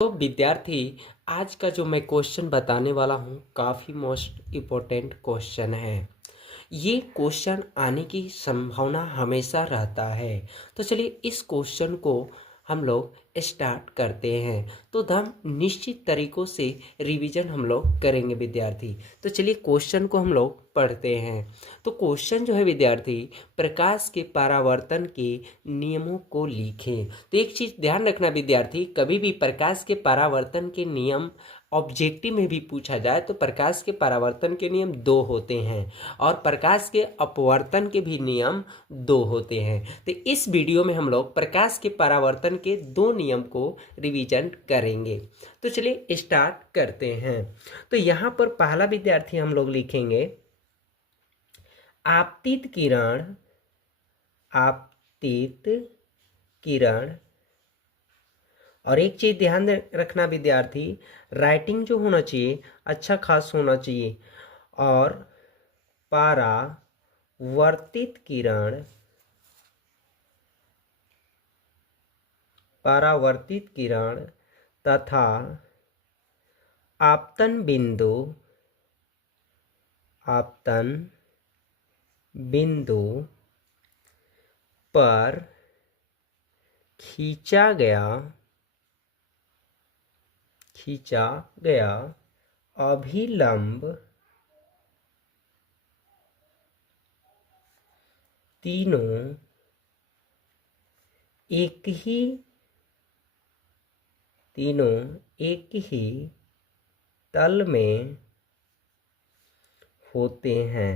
तो विद्यार्थी, आज का जो मैं क्वेश्चन बताने वाला हूँ काफ़ी मोस्ट इम्पोर्टेंट क्वेश्चन है। ये क्वेश्चन आने की संभावना हमेशा रहता है। तो चलिए इस क्वेश्चन को हम लोग स्टार्ट करते हैं। तो हम निश्चित तरीक़ों से रिवीजन हम लोग करेंगे विद्यार्थी। तो चलिए क्वेश्चन को हम लोग पढ़ते हैं। तो क्वेश्चन जो है विद्यार्थी, प्रकाश के परावर्तन के नियमों को लिखें। तो एक चीज़ ध्यान रखना विद्यार्थी, कभी भी प्रकाश के परावर्तन के नियम ऑब्जेक्टिव में भी पूछा जाए तो प्रकाश के परावर्तन के नियम दो होते हैं और प्रकाश के अपवर्तन के भी नियम दो होते हैं। तो इस वीडियो में हम लोग प्रकाश के परावर्तन के दो नियम को रिवीजन करेंगे। तो चलिए स्टार्ट करते हैं। तो यहाँ पर पहला विद्यार्थी हम लोग लिखेंगे आपतित किरण। आपतित किरण। और एक चीज़ ध्यान रखना विद्यार्थी, राइटिंग जो होना चाहिए अच्छा खास होना चाहिए। और परावर्तित किरण। परावर्तित किरण तथा आपतन बिंदु। आपतन बिंदु पर खींचा गया अभिलंब तीनों एक ही तल में होते हैं।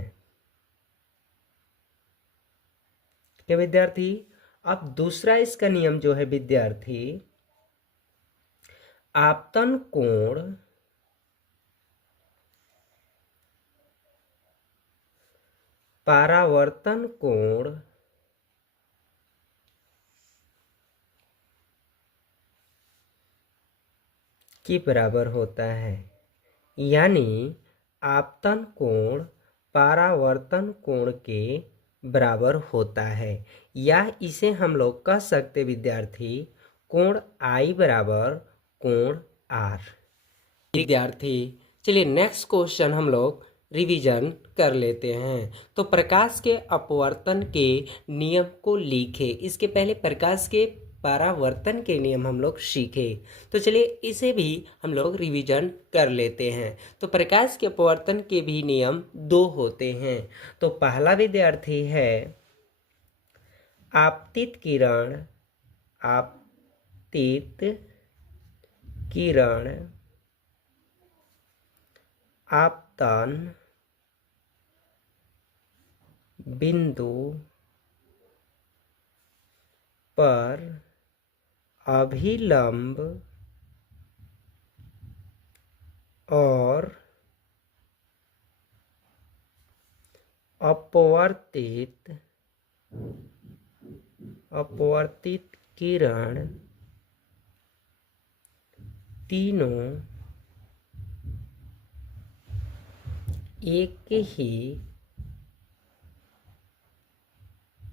क्या विद्यार्थी? अब दूसरा इसका नियम जो है विद्यार्थी, आपतन कोण परावर्तन कोण के बराबर होता है। यानी आपतन कोण परावर्तन कोण के बराबर होता है, या इसे हम लोग कह सकते विद्यार्थी कोण आई बराबर कोण आर। विद्यार्थी चलिए नेक्स्ट क्वेश्चन हम लोग रिवीजन कर लेते हैं। तो प्रकाश के अपवर्तन के नियम को लिखे। इसके पहले प्रकाश के परावर्तन के नियम हम लोग सीखे। तो चलिए इसे भी हम लोग रिवीजन कर लेते हैं। तो प्रकाश के अपवर्तन के भी नियम दो होते हैं। तो पहला विद्यार्थी है आपतित किरण। आपतित किरण आपतन बिंदु पर अभिलंब और अपवर्तित किरण तीनों एक ही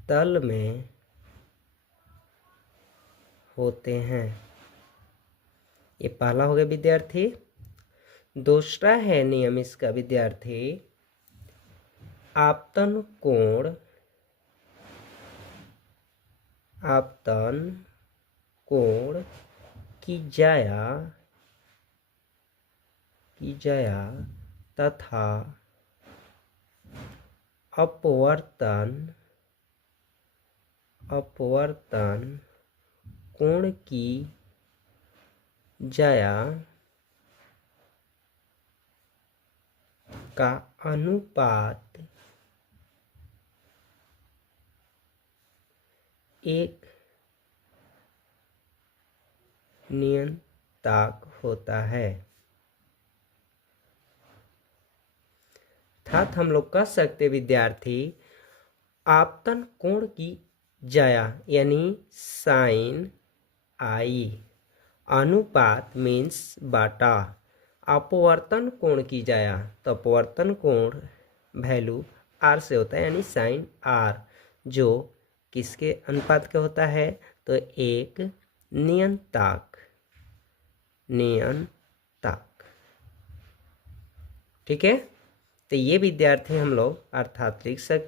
तल में होते हैं। ये पहला हो गया विद्यार्थी। दूसरा है नियम इसका विद्यार्थी, आपतन कोण की जया तथा अपवर्तन कोण की जया का अनुपात एक नियतांक होता है। अर्थात हम लोग कह सकते विद्यार्थी आपतन कोण की जया यानी साइन आई, अनुपात मीन्स बाटा, अपवर्तन कोण की जया तो अपवर्तन कोण वैल्यू आर से होता है यानी साइन आर, जो किसके अनुपात का होता है तो एक नियतांक नियंतक। ठीक है, तो ये विद्यार्थी हम लोग अर्थात लिख सकते